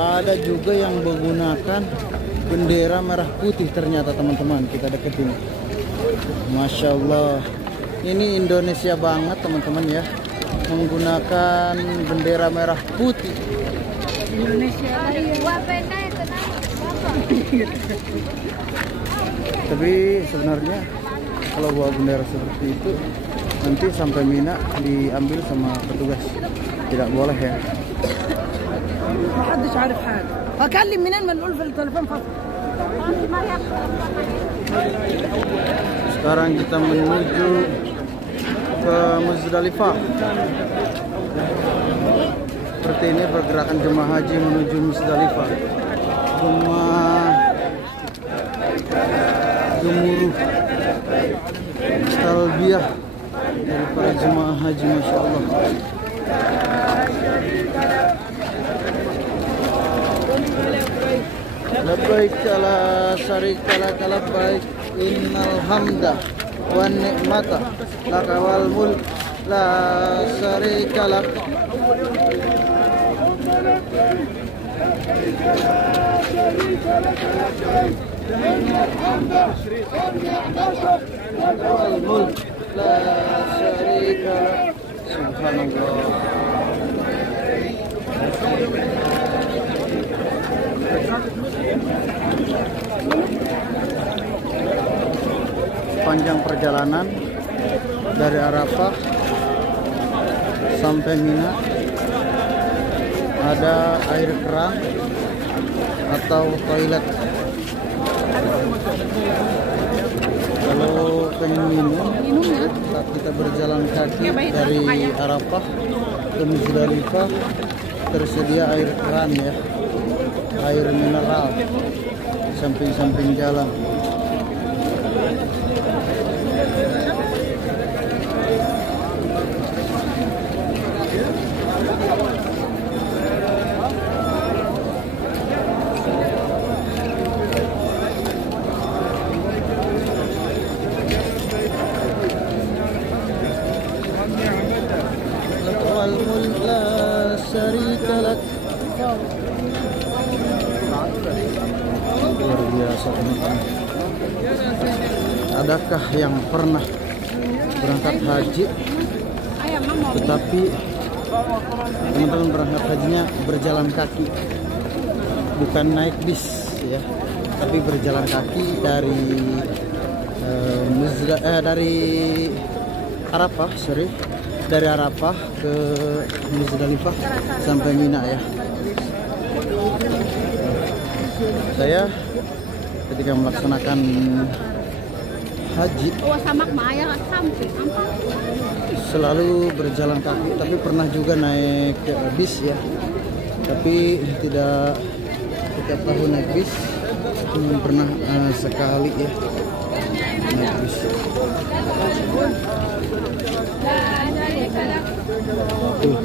ada juga yang menggunakan bendera merah putih ternyata teman-teman. Kita deketin. Masya Allah, ini Indonesia banget teman-teman ya, menggunakan bendera merah putih. Indonesia Tapi sebenarnya kalau bawa bendera seperti itu nanti sampai Mina diambil sama petugas, tidak boleh ya. محدش عارف حاجه فكلم منين ما نقول في التليفون فصل. Sekarang kita menuju ke Muzdalifah. Seperti ini pergerakan jemaah haji menuju Muzdalifah. Gemuruh talbiyah dari para jemaah haji, masya Allah. Labbaik la syarika lak labbaik innal hamda wan ni'mata laka wal mulk la syarika lak. Wal mulk la syarika lak. Subhanallah. Panjang perjalanan dari Arafah sampai Mina, ada air keran atau toilet. Kalau pengen minum saat kita berjalan kaki dari Arafah ke Muzdalifah, tersedia air keran ya, air mineral samping-samping jalan. Wal mulk la syarika lak. Luar biasa teman-teman. Adakah yang pernah berangkat haji tetapi teman-teman berangkat hajinya berjalan kaki, bukan naik bis ya, tapi berjalan kaki dari dari Arafah, dari Arafah ke Muzdalifah sampai Mina ya. Saya ketika melaksanakan haji selalu berjalan kaki, tapi pernah juga naik bis ya, tapi tidak setiap tahun naik bis, pernah sekali ya naik bis. Tuh,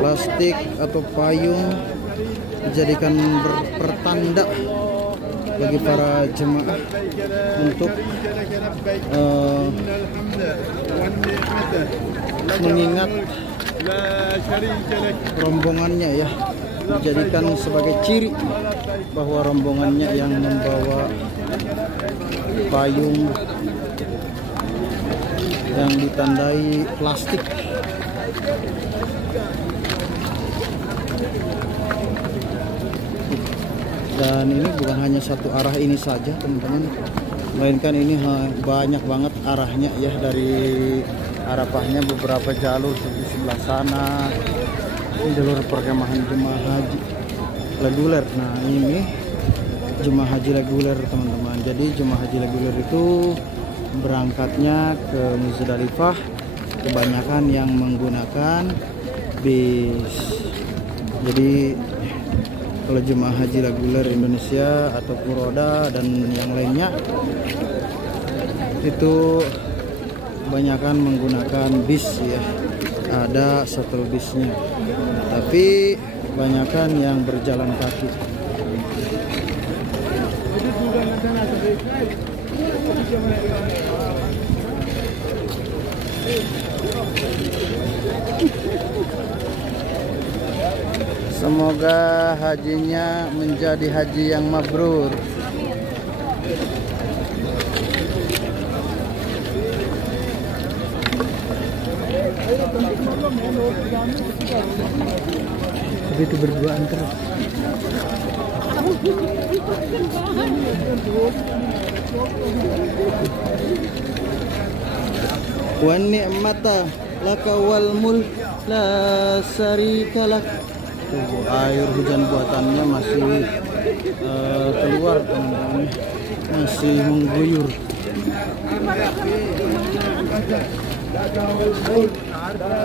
plastik atau payung dijadikan pertanda bagi para jemaah untuk mengingat rombongannya ya, dijadikan sebagai ciri bahwa rombongannya yang membawa payung yang ditandai plastik. Dan ini bukan hanya satu arah ini saja teman-teman, melainkan ini banyak banget arahnya ya. Dari Arafahnya beberapa jalur di sebelah sana, jalur perkemahan jemaah haji reguler. Nah ini jemaah haji reguler teman-teman. Jadi jemaah haji reguler itu berangkatnya ke Muzdalifah kebanyakan yang menggunakan bis. Jadi kalau jemaah haji reguler Indonesia atau Furoda dan yang lainnya itu kebanyakan menggunakan bis ya, ada shuttle bisnya, tapi kebanyakan yang berjalan kaki. Semoga hajinya menjadi haji yang mabrur. Itu berduaan terus. Wa ni'mata laka wal mulk la syarika lak. Air hujan buatannya masih keluar teman-teman, masih mengguyur.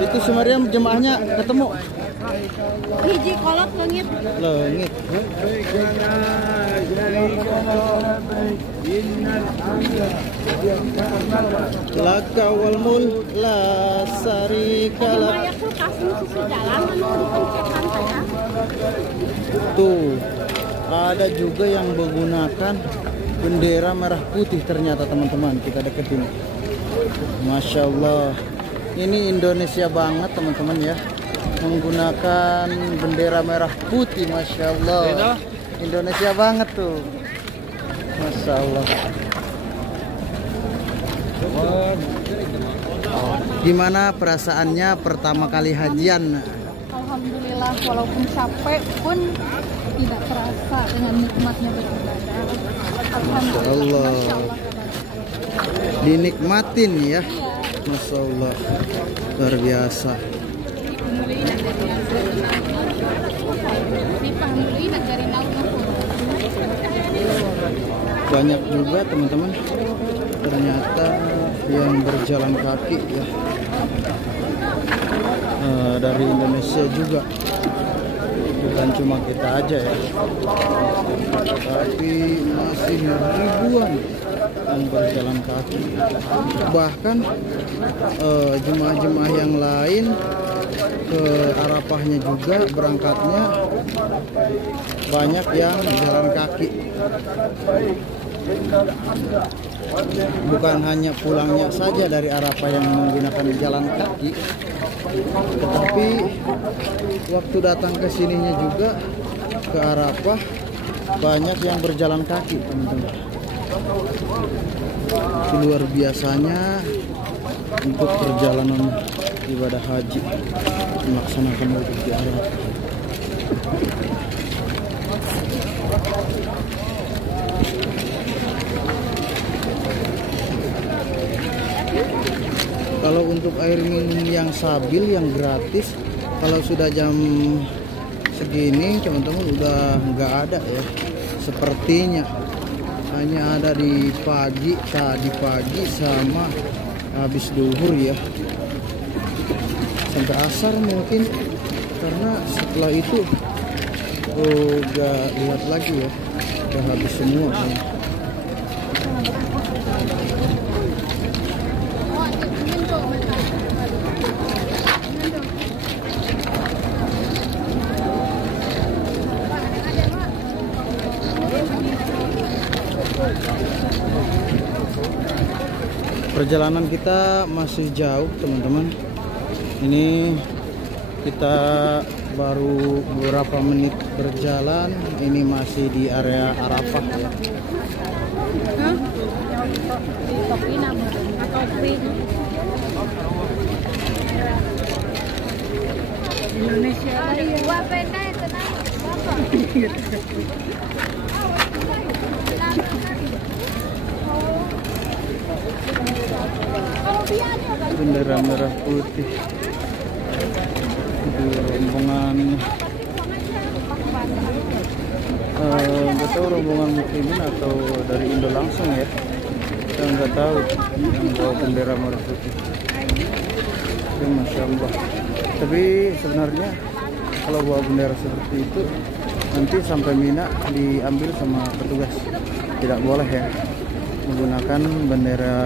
Itu Sumariam jemaahnya ketemu. Hiji kolot leungit. Leungit. Laka wal mulk la syarika lak. Tuh, ada juga yang menggunakan bendera merah putih ternyata teman-teman. Kita deketin. Masya Allah, ini Indonesia banget teman-teman ya, menggunakan bendera merah putih. Masya Allah, Indonesia banget tuh. Masya Allah. Gimana perasaannya pertama kali hajian? Alhamdulillah, walaupun capek pun tidak terasa dengan nikmatnya beribadah. Alhamdulillah. Masya Allah. Dinikmatin ya. Masya Allah, luar biasa. Banyak juga teman-teman ternyata yang berjalan kaki ya, dari Indonesia juga, bukan cuma kita aja ya, tapi masih ribuan yang berjalan kaki. Bahkan jemaah-jemaah yang lain ke Arafahnya juga berangkatnya banyak yang jalan kaki. Bukan hanya pulangnya saja dari Arafah yang menggunakan jalan kaki, tetapi waktu datang ke sininya juga ke Arafah banyak yang berjalan kaki teman-teman. Luar biasanya untuk perjalanan ibadah haji melaksanakan wukuf di Arafah. Kalau untuk air minum yang stabil, yang gratis, kalau sudah jam segini teman-teman udah nggak ada ya, sepertinya hanya ada di pagi, tadi pagi sama habis duhur ya, sampai asar mungkin, karena setelah itu nggak lihat lagi ya, udah habis semua ya. Perjalanan kita masih jauh teman-teman. Ini kita baru beberapa menit berjalan. Ini masih di area Arafah ya. Indonesia bendera merah putih di rombongan, nggak tahu rombongan muslimin atau dari Indo langsung ya, saya nggak tahu yang bawa bendera merah putih ya. Masya Allah. Tapi sebenarnya kalau bawa bendera seperti itu nanti sampai Mina diambil sama petugas, tidak boleh ya menggunakan bendera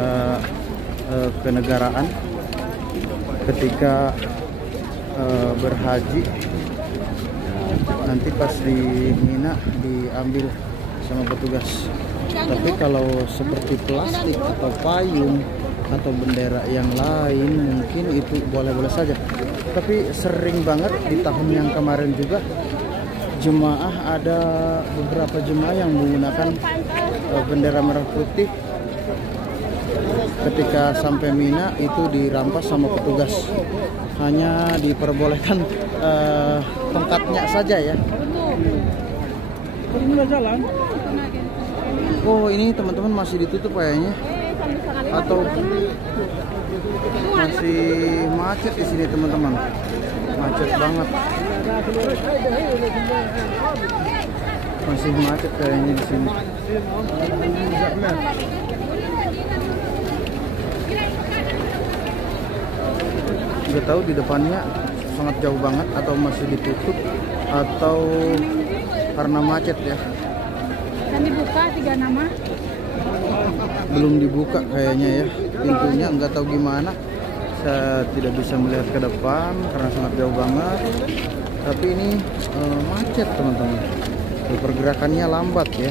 kenegaraan ketika berhaji. Nanti pas di Mina diambil sama petugas. Tapi kalau seperti plastik atau payung atau bendera yang lain mungkin itu boleh-boleh saja. Tapi sering banget di tahun yang kemarin juga jemaah, ada beberapa jemaah yang menggunakan bendera merah putih. Ketika sampai Mina itu dirampas sama petugas. Hanya diperbolehkan tongkatnya saja ya. Oh, ini teman-teman masih ditutup kayaknya. Atau masih macet di sini teman-teman. Macet banget. Masih macet kayaknya di sini. Nggak tahu di depannya sangat jauh banget atau masih ditutup atau karena macet ya. Dan dibuka 3 nama. Belum dibuka kayaknya ya pintunya, nggak tahu gimana. Saya tidak bisa melihat ke depan karena sangat jauh banget. Tapi ini macet teman-teman. Pergerakannya lambat ya.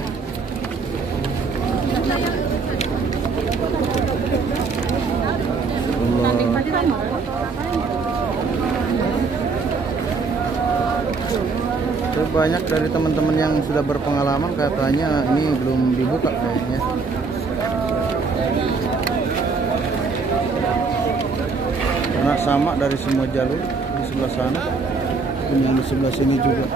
Banyak dari teman-teman yang sudah berpengalaman katanya ini belum dibuka kayaknya. Karena sama dari semua jalur di sebelah sana dan yang di sebelah sini juga.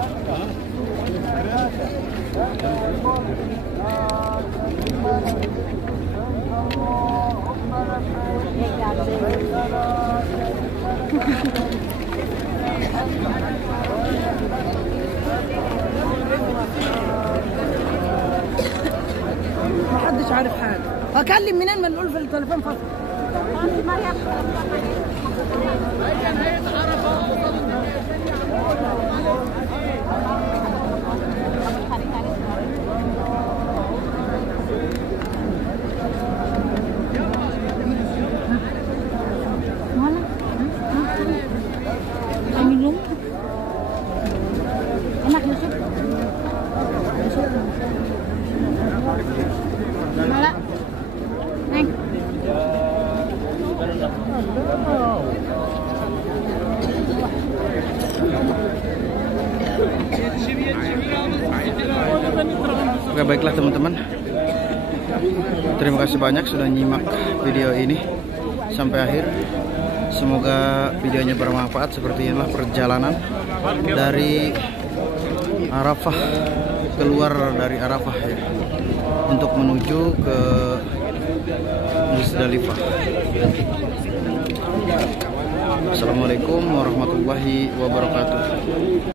محدش عارف حاجه. اكلم منين ما نقول في التليفون فصل. Minum. Enak Yusuf. Malah. Neng. Oke, baiklah teman-teman. Terima kasih banyak sudah nyimak video ini sampai akhir. Semoga videonya bermanfaat. Seperti inilah perjalanan dari Arafah, keluar dari Arafah ya, untuk menuju ke Musdalifah. Assalamualaikum warahmatullahi wabarakatuh.